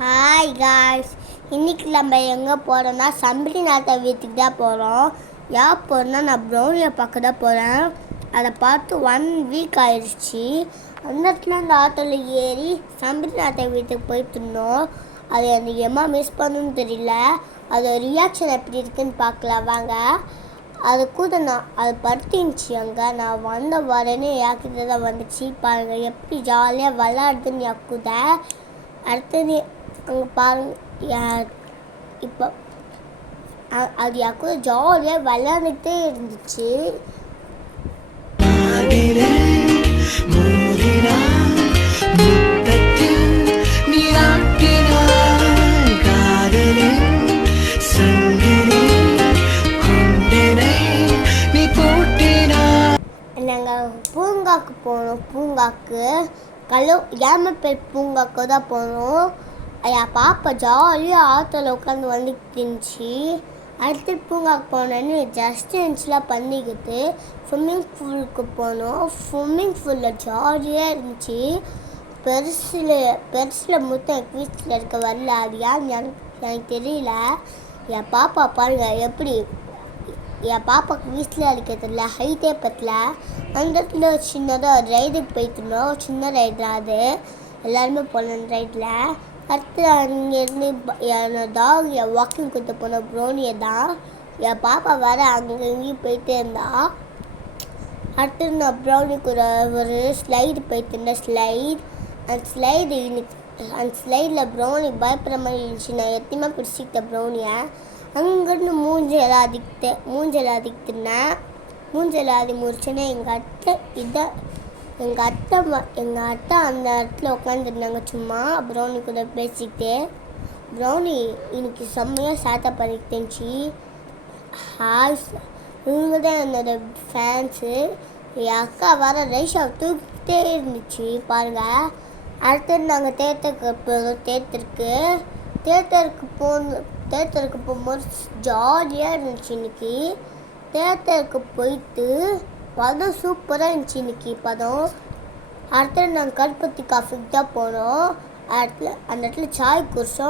Hi guys, இன்னைக்கு நம்ம எங்கே போகிறோன்னா சம்பரி நாத்த வீட்டுக்கு தான் போகிறோம். யார் போகிறோன்னா நான் ப்ரௌனியை பார்க்க தான் போகிறேன். அதை பார்த்து 1 வீக் ஆயிடுச்சு. அந்த இடத்துல அந்த ஆட்டோவில் ஏறி சம்பரி நாத்த வீட்டுக்கு போயிட்டு இருந்தோம். அது எனக்கு எம்மா மிஸ் பண்ணணும்னு தெரியல. அதோட ரியாக்ஷன் எப்படி இருக்குன்னு பார்க்கலாம் வாங்க. அது கூட அது படுத்திருந்துச்சு. அங்கே நான் வந்த வரேன்னு யாக்கிட்ட தான் வந்துச்சு. பாருங்கள் எப்படி ஜாலியாக விளாடுதுன்னு யாக்குத. அடுத்தது அங்கே பாருங்க, இப்போ அது யாக்கூட ஜாலியாக விளையாண்டுட்டே இருந்துச்சு. நாங்கள் பூங்காக்கு போனோம். பூங்காக்கு ஏமப்பேட் பூங்காக்கு தான் போனோம். என் பாப்பா ஜாலியாக ஆற்றல உட்காந்து வந்துக்கிட்டு இருந்துச்சு. அடுத்து பூங்காக்கு போனோன்னு ஜஸ்ட் இருந்துச்சுலாம் பண்ணிக்கிட்டு ஸ்விம்மிங் பூலுக்கு போனோம். ஸ்விம்மிங் பூலில் ஜாலியாக இருந்துச்சு. பெருசில் மொத்தம் எங்கள் வீட்டில் இருக்க வரல. அது யார் எனக்கு தெரியல. என் பாப்பா பாருங்கள் எப்படி என் பாப்பாவுக்கு வீட்டில் இருக்கிறதுல ஹைட்டே பற்றல. அந்த இடத்துல சின்னதாக ஒரு ரைடுக்கு போயிட்டு இருந்தோம். சின்ன ரைடு அது எல்லாருமே போனோம் ரைடில். அடுத்து அங்கேருந்து என்னோட டாக் என் வாக்கிங் கொடுத்து போன ப்ரௌனியை தான். என் பாப்பா வேறு அங்கேயும் போயிட்டே இருந்தா. அடுத்து நான் ப்ரௌனி கூட ஒரு ஸ்லைடு போயிட்டு இருந்தேன். அந்த ஸ்லைடில் ப்ரௌனி பயப்படுற மாதிரி இருந்துச்சு. நான் எத்தையுமே பிடிச்சிக்கிட்டேன் ப்ரௌனியை. அங்கேருந்து மூஞ்சல் அதிக்கிட்டேன். மூஞ்சல் ஆதி முடிச்சோன்னே எங்கள் அத்தை அந்த இடத்துல உட்காந்துருந்தாங்க சும்மா ப்ரௌனி கூட பேசிக்கிட்டு. ப்ரௌனி இன்னைக்கு செம்மையாக சேட்டை பண்ணிட்டு இருந்துச்சு. இவங்க தான் என்னோட ஃபேன்ஸு. என் அக்கா வர ரைஷா தூக்கிட்டே இருந்துச்சு பாருங்கள். அடுத்தது நாங்கள் தேட்டருக்கு போகும்போது ஜாலியாக இருந்துச்சு. இன்னைக்கு தேட்டருக்கு போயிட்டு படம் சூப்பராக இருந்துச்சு. இன்னைக்கு படம். அடுத்தது நாங்கள் கருப்பத்தி காஃபிக்கு தான் போனோம். அந்த இடத்துல சாய் குடிச்சோம்.